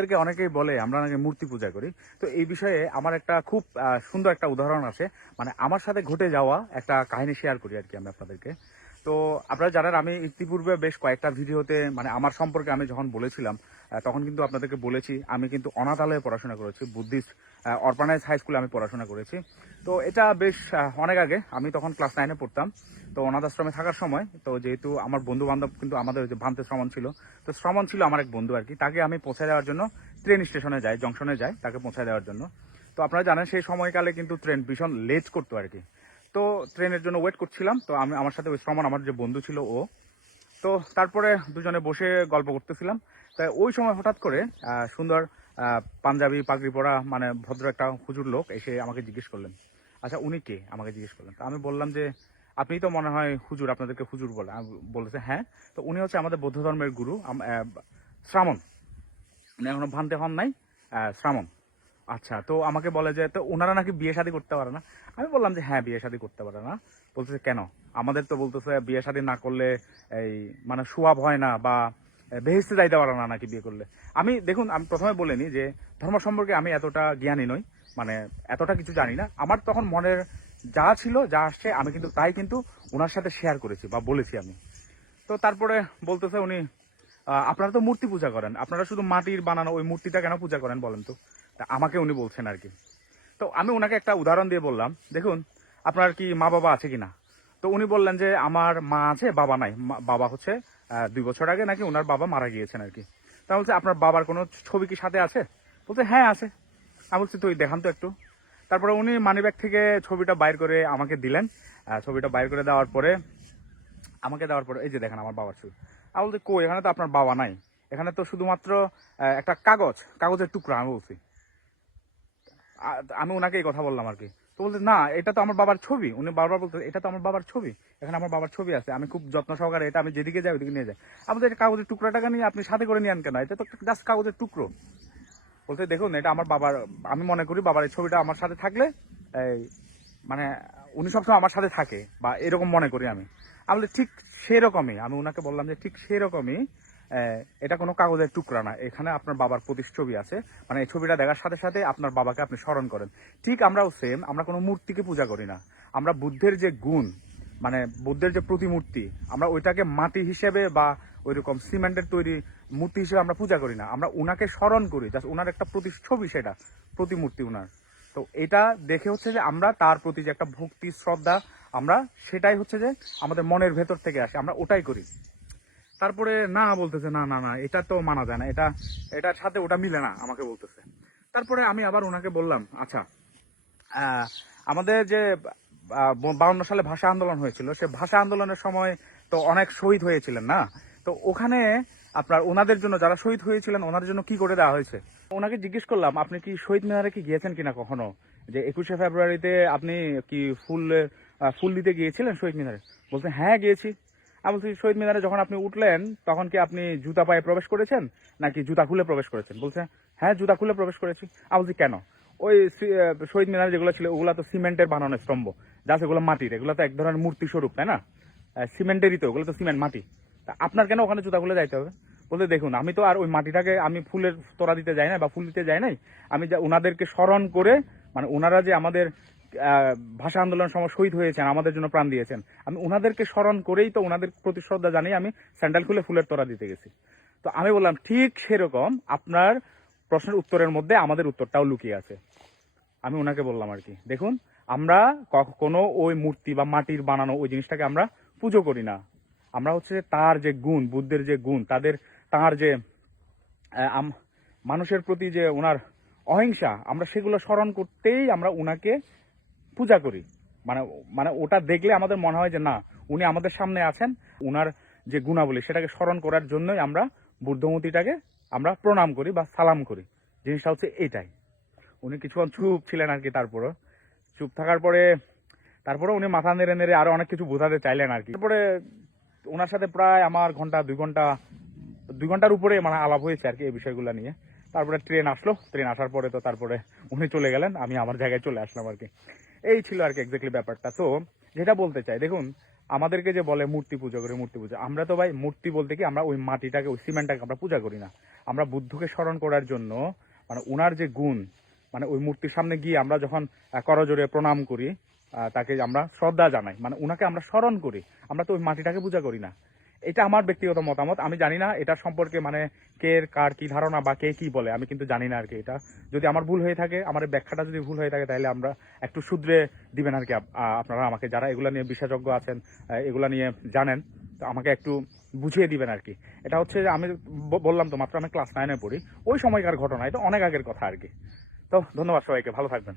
আমাদেরকে অনেকেই বলে, আমরা নাকি মূর্তি পূজা করি। তো এই বিষয়ে আমার একটা খুব সুন্দর একটা উদাহরণ আছে। মানে আমার সাথে ঘটে যাওয়া একটা কাহিনী শেয়ার করি আর কি আমি আপনাদেরকে। তো আপনারা জানেন, আমি ইতিপূর্বে বেশ কয়েকটা ভিডিওতে মানে আমার সম্পর্কে আমি যখন বলেছিলাম তখন কিন্তু আপনাদেরকে বলেছি, আমি কিন্তু অনাথালয়ে পড়াশোনা করেছি, বুদ্ধিস্ট অর্পানাইজ হাই স্কুলে আমি পড়াশোনা করেছি। তো এটা বেশ অনেক আগে, আমি তখন ক্লাস নাইনে পড়তাম। তো অনাথ আশ্রমে থাকার সময়, তো যেহেতু আমার বন্ধু বান্ধব কিন্তু আমাদের যে ভান্তে শ্রমণ ছিল, তো শ্রমণ ছিল আমার এক বন্ধু আর কি, তাকে আমি পৌঁছে দেওয়ার জন্য ট্রেন স্টেশনে যাই জংশনে যাই, তাকে পৌঁছে দেওয়ার জন্য। তো আপনারা জানেন, সেই সময়কালে কিন্তু ট্রেন ভীষণ লেট করতো আর কি। তো ট্রেনের জন্য ওয়েট করছিলাম। তো আমি, আমার সাথে ওই শ্রমণ আমার যে বন্ধু ছিল ও। তো তারপরে দুজনে বসে গল্প করতেছিলাম। তাই ওই সময় হঠাৎ করে সুন্দর পাঞ্জাবি, পাগড়ি পরা মানে ভদ্র একটা হুজুর লোক এসে আমাকে জিজ্ঞেস করলেন। আচ্ছা উনি কে? আমাকে জিজ্ঞেস করলেন। তো আমি বললাম যে, আপনি তো মনে হয় হুজুর, আপনাদেরকে হুজুর বলে। বলেছে হ্যাঁ। তো উনি হচ্ছে আমাদের বৌদ্ধ ধর্মের গুরু শ্রামণ উনি এখনও ভানতে হন নাই শ্রামণ আচ্ছা তো আমাকে বলে যে, তো ওনারা নাকি বিয়ে শাদী করতে পারে না? আমি বললাম যে হ্যাঁ বিয়ে শাদী করতে পারে না। বলতেছে, কেন? আমাদের তো বলতেছে, বিয়ে শাদী না করলে এই মানে সোয়াব হয় না বা বেহেস্তে যাইতে পারে না নাকি বিয়ে করলে। আমি, দেখুন, আমি প্রথমে বলিনি যে, ধর্ম সম্পর্কে আমি এতটা জ্ঞানী নই মানে এতটা কিছু জানি না। আমার তখন মনের যা ছিল, যা আসছে, আমি কিন্তু তাই কিন্তু ওনার সাথে শেয়ার করেছি বা বলেছি আমি। তো তারপরে বলতেছে উনি আপনারা তো মূর্তি পূজা করেন। আপনারা শুধু মাটির বানানো, ওই মূর্তিটা কেন পূজা করেন বলেন তো? তা আমাকে উনি বলছেন আর কি। তো আমি ওনাকে একটা উদাহরণ দিয়ে বললাম, দেখুন, আপনার কি মা বাবা আছে কিনা? তো উনি বললেন যে, আমার মা আছে, বাবা নাই। বাবা হচ্ছে দুই বছর আগে নাকি ওনার বাবা মারা গিয়েছেন আর কি। তা বলছে, আপনার বাবার কোনো ছবি কি সাথে আছে? বলছে হ্যাঁ আছে। আমি বলছি, তুই দেখান তো একটু। তারপরে উনি মানিব্যাগ থেকে ছবিটা বাইর করে আমাকে দিলেন। ছবিটা বাইর করে দেওয়ার পরে, আমাকে দেওয়ার পরে, এই যে দেখেন আমার বাবার ছবি। আমি বলছি, কই, এখানে তো আপনার বাবা নাই। এখানে তো শুধুমাত্র একটা কাগজ, কাগজের টুকরা, আমি বলছি। আমি ওনাকে এই কথা বললাম আর কি। তো বলতে না এটা তো আমার বাবার ছবি। উনি বারবার বলতে এটা তো আমার বাবার ছবি। এখানে আমার বাবার ছবি আছে। আমি খুব যত্ন সহকারে এটা আমি যেদিকে যাই ওদিকে নিয়ে যাই। আমাদের এটা কাগজের টুকরাটাকে নিয়ে আপনি সাথে করে নিয়ে কেন? এটা তো জাস্ট কাগজের টুকরো। বলতে দেখুন এটা আমার বাবার আমি মনে করি বাবার এই ছবিটা আমার সাথে থাকলে এই মানে উনি সবসময় আমার সাথে থাকে বা এরকম মনে করি আমি। আমি বলি, ঠিক সেরকমই, আমি ওনাকে বললাম যে ঠিক সেরকমই এটা কোনো কাগজের টুকরা না, এখানে আপনার বাবার প্রতিচ্ছবি আছে মানে এই ছবিটা দেখার সাথে সাথে আপনার বাবাকে আপনি স্মরণ করেন। ঠিক আমরাও সেম আমরা কোনো মূর্তিকে পূজা করি না। আমরা বুদ্ধের যে গুণ মানে বুদ্ধের যে প্রতিমূর্তি, আমরা ওইটাকে মাটি হিসেবে বা ওইরকম সিমেন্টের তৈরি মূর্তি হিসেবে আমরা পূজা করি না। আমরা উনাকে স্মরণ করি, জাস্ট উনার একটা প্রতিচ্ছবি সেটা, প্রতিমূর্তি উনার। তো এটা দেখে হচ্ছে যে আমরা তার প্রতি যে একটা ভক্তি, শ্রদ্ধা, আমরা সেটাই হচ্ছে যে আমাদের মনের ভেতর থেকে আসে, আমরা ওটাই করি। তারপরে না বলতেছে, না না না, এটা তো মানা যায় না, এটা, এটার সাথে ওটা মিলে না, আমাকে বলতেছে। তারপরে আমি আবার ওনাকে বললাম আচ্ছা আমাদের যে বাউন্ন সালে ভাষা আন্দোলন হয়েছিল, সে ভাষা আন্দোলনের সময় তো অনেক শহীদ হয়েছিলেন না? তো ওখানে আপনার ওনাদের জন্য, যারা শহীদ হয়েছিলেন ওনার জন্য কি করে দেওয়া হয়েছে? ওনাকে জিজ্ঞেস করলাম, আপনি কি শহীদ মিনারে কি গিয়েছেন কিনা কখনো? যে, একুশে ফেব্রুয়ারিতে আপনি কি ফুল ফুল দিতে গিয়েছিলেন শহীদ মিনারে? বলছে হ্যাঁ গিয়েছি। আমি বলছি, শহীদ মিনারে যখন আপনি উঠলেন, তখন কি আপনি জুতা পায়ে প্রবেশ করেছেন? নাকি জুতা খুলে প্রবেশ করেছেন? বলছে হ্যাঁ জুতা খুলে প্রবেশ করেছি। আমি বলছি, কেন? ওই শহীদ মিনার যেগুলো ছিল, ওগুলো তো সিমেন্টের বানানো স্তম্ভ। যা সেগুলো মাটির, এগুলো তো এক ধরনের মূর্তি স্বরূপ, তাই না? সিমেন্টেরই তো, ওগুলো তো সিমেন্ট, মাটি। আপনার কেন ওখানে জুতা খুলে যাইতে হবে? বলতে দেখুন, আমি তো আর ওই মাটিটাকে, আমি ফুলের তোরা দিতে যাই না বা ফুল দিতে যাই নাই। আমি যা ওনাদেরকে স্মরণ করে মানে ওনারা যে আমাদের ভাষা আন্দোলন সময় শহীদ হয়েছেন, আমাদের জন্য প্রাণ দিয়েছেন, আমি ওনাদেরকে স্মরণ করেই তো ওনাদের প্রতি শ্রদ্ধা জানিয়ে আমি স্যান্ডেল খুলে ফুলের তোরা দিতে গেছি। তো আমি বললাম, ঠিক সেরকম, আপনার প্রশ্নের উত্তরের মধ্যে আমাদের উত্তরটাও লুকিয়ে আছে। আমি ওনাকে বললাম আর কি, দেখুন, আমরা কোনো ওই মূর্তি বা মাটির বানানো ওই জিনিসটাকে আমরা পুজো করি না। আমরা হচ্ছে যে তার যে গুণ, বুদ্ধের যে গুণ, তাদের, তার যে মানুষের প্রতি যে ওনার অহিংসা, আমরা সেগুলো স্মরণ করতেই আমরা উনাকে পূজা করি। মানে মানে ওটা দেখলে আমাদের মনে হয় যে না, উনি আমাদের সামনে আছেন। উনার যে গুণাবলী, সেটাকে স্মরণ করার জন্যই আমরা বুদ্ধমূর্তিটাকে আমরা প্রণাম করি বা সালাম করি। জিনিসটা হচ্ছে এটাই। উনি কিছুক্ষণ চুপ ছিলেন আর কি তারপরও। চুপ থাকার পরে তারপরে উনি মাথা নেড়ে নেড়ে আরও অনেক কিছু বোঝাতে চাইলেন আর কি। তারপরে ওনার সাথে প্রায় আমার ঘণ্টা, দুই ঘণ্টা, দুই ঘণ্টার উপরে মানে আলাপ হয়েছে আর কি এই বিষয়গুলো নিয়ে। তারপরে ট্রেন আসলো, ট্রেন আসার পরে তো তারপরে উনি চলে গেলেন, আমি আমার জায়গায় চলে আসলাম আর কি। এই ছিল আর কি এক্স্যাক্টলি ব্যাপারটা। তো যেটা বলতে চাই, দেখুন, আমাদেরকে যে বলে মূর্তি পূজা করে, মূর্তি পূজা, আমরা তো ভাই মূর্তি বলতে কি আমরা ওই মাটিটাকে, ওই সিমেন্টটাকে আমরা পূজা করি না। আমরা বুদ্ধকে স্মরণ করার জন্য মানে উনার যে গুণ মানে ওই মূর্তির সামনে গিয়ে আমরা যখন করজোরে প্রণাম করি তাকে আমরা শ্রদ্ধা জানাই। মানে ওনাকে আমরা স্মরণ করি। আমরা তো ওই মাটিটাকে পূজা করি না। এটা আমার ব্যক্তিগত মতামত। আমি জানি না এটা সম্পর্কে মানে কে কার কি ধারণা বা কে কি বলে। আমি কিন্তু জানি না আর কি এটা। যদি আমার ভুল হয়ে থাকে, আমার ব্যাখ্যাটা যদি ভুল হয়ে থাকে, তাহলে আমরা একটু শুধরে দিবেন আর কি আপনারা আমাকে। যারা এগুলা নিয়ে বিশেষজ্ঞ আছেন এগুলা নিয়ে জানেন, তো আমাকে একটু বুঝিয়ে দিবেন আর কি। এটা হচ্ছে যে আমি বললাম তো মাত্র আমি ক্লাস নাইনে পড়ি। ওই সময়কার ঘটনা, এটা অনেক আগের কথা আর কি। তো ধন্যবাদ সবাইকে। ভালো থাকবেন।